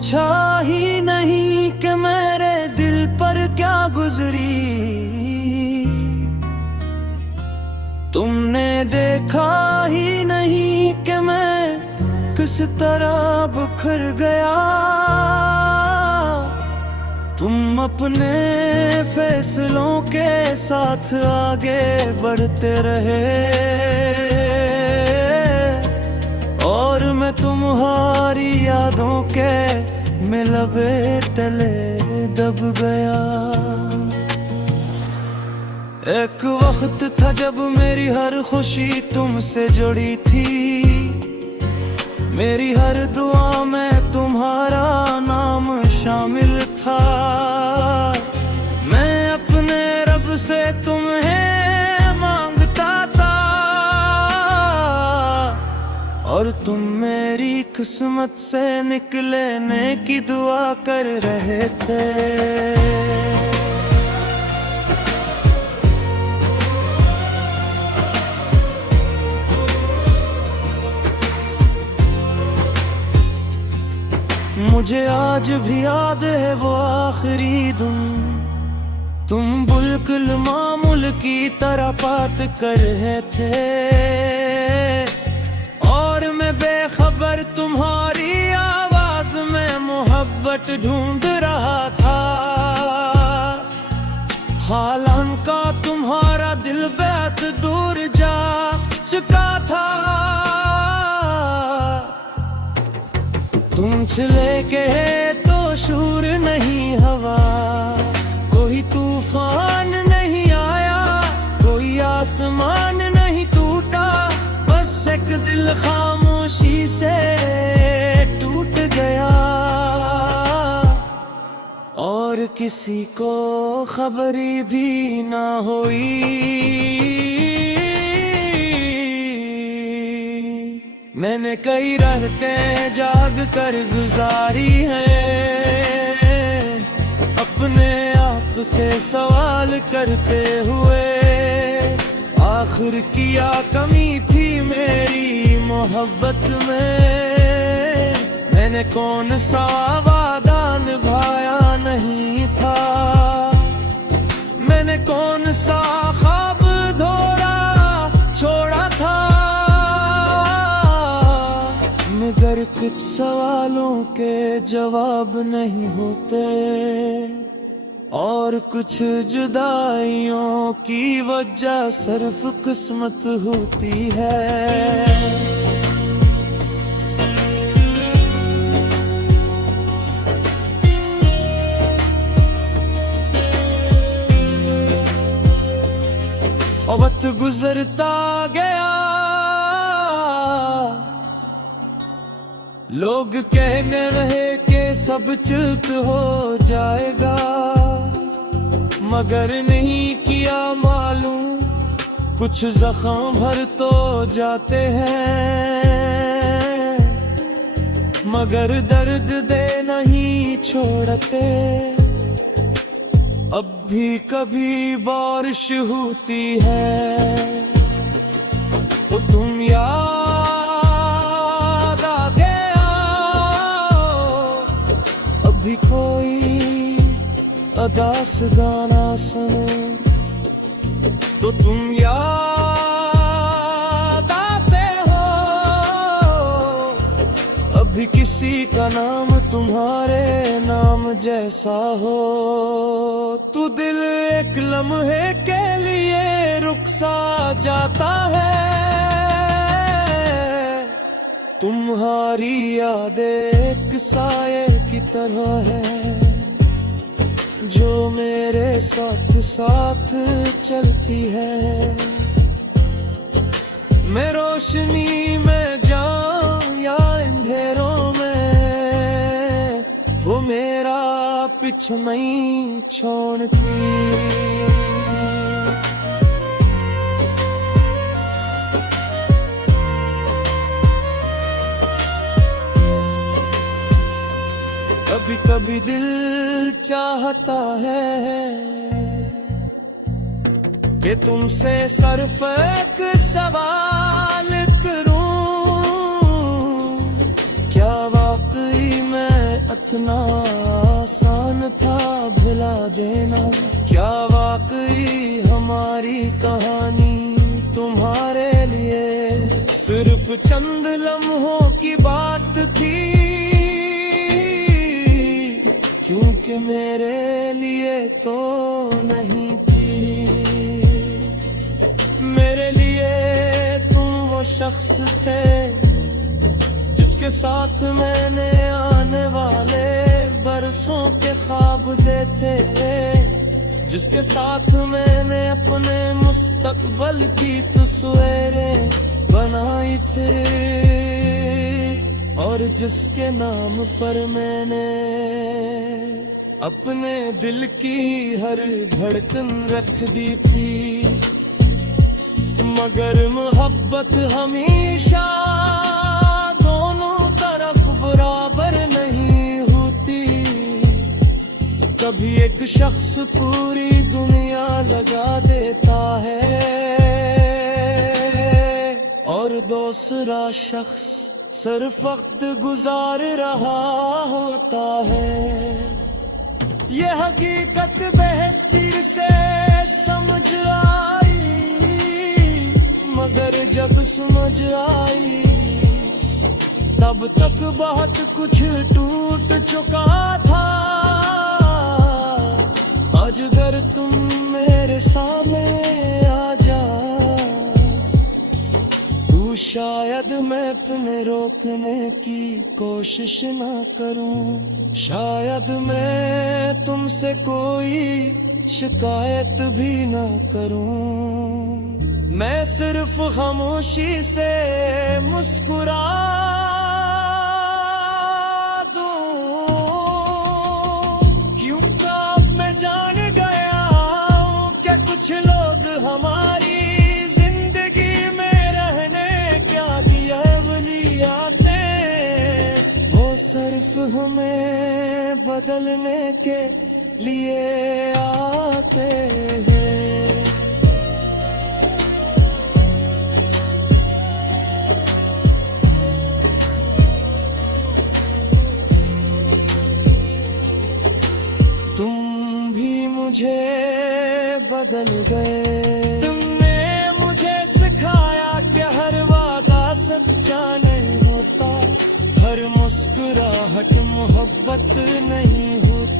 पूछा ही नहीं कि मेरे दिल पर क्या गुजरी। तुमने देखा ही नहीं कि मैं किस तरह बिखर गया। तुम अपने फैसलों के साथ आगे बढ़ते रहे और मैं तुम्हारी यादों के मिलबे तले दब गया। एक वक्त था जब मेरी हर खुशी तुमसे जुड़ी थी, मेरी हर दुआ में तुम्हारा नाम शामिल था। मैं अपने रब से तुम्हें मांगता था और तुम मेरी किस्मत से निकलने की दुआ कर रहे थे। मुझे आज भी याद है वो आखिरी दिन, तुम बिल्कुल मामूल की तरह बात कर रहे थे और मैं बेखबर तुम्हारी आवाज में मोहब्बत ढूंढ रहा था। हालांकि तुम्हारा दिल बहुत दूर जा चुका था। तुम चले गए तो शूर नहीं हवा, कोई तूफान नहीं आया, कोई आसमान नहीं टूटा, बस एक दिल खामोशी से टूट गया और किसी को खबरी भी ना हुई। मैंने कई रातें जाग कर गुजारी है, अपने आप से सवाल करते हुए आखिर क्या कमी थी मेरी मोहब्बत में। मैंने कौन सा वादा निभाया नहीं था, मैंने कौन सा ख्वाब अधूरा छोड़ा था। मगर कुछ सवालों के जवाब नहीं होते और कुछ जुदाइयों की वजह सिर्फ किस्मत होती है। और वक्त गुजरता गया, लोग कहने रहे कि सब चिल्त हो जाएगा, मगर नहीं किया मालूम कुछ जख्म भर तो जाते हैं, मगर दर्द दे नहीं छोड़ते। अब भी कभी बारिश होती है तो तुम याद आ गया, अभी कोई अदास गाना सुनो तो तुम याद आते हो। अभी किसी का नाम तुम्हारे नाम जैसा हो तो दिल एक लम्हे के लिए रुक सा जाता है। तुम्हारी याद एक साये की तरह है जो मेरे साथ साथ चलती है। मैं रोशनी में जाऊं या अंधेरों में, वो मेरा पीछे नहीं छोड़ती। कभी कभी दिल चाहता है कि तुमसे सिर्फ एक सवाल करूं, क्या वाकई मैं इतना आसान था भुला देना। क्या वाकई हमारी कहानी तुम्हारे लिए सिर्फ चंद लम्हों की बात थी? क्योंकि मेरे लिए तो नहीं थी। मेरे लिए तुम वो शख्स थे जिसके साथ मैंने आने वाले बरसों के ख्वाब देखे, जिसके साथ मैंने अपने मुस्तकबल की तस्वीरें बनाई थी, और जिसके नाम पर मैंने अपने दिल की हर धड़कन रख दी थी। मगर मोहब्बत हमेशा दोनों तरफ बराबर नहीं होती। कभी एक शख्स पूरी दुनिया लगा देता है और दूसरा शख्स सिर्फ वक्त गुजार रहा होता है। ये हकीकत बेहतर से समझ आई, मगर जब समझ आई तब तक बहुत कुछ टूट चुका था। आज अगर तुम मेरे सामने आ जा तो शायद मैं अपने रोकने की कोशिश ना करूं, शायद मैं तुमसे कोई शिकायत भी ना करूं। मैं सिर्फ खामोशी से मुस्कुरा दूं, क्योंकि अब मैं जान गया हूं कि कुछ लोग हमारी जिंदगी में रहने क्या दिया वली आते, वो सिर्फ हमें बदलने के लिए आते हैं। मुझे बदल गए, तुमने मुझे सिखाया कि हर वादा सच्चा नहीं होता, हर मुस्कुराहट मोहब्बत नहीं होती।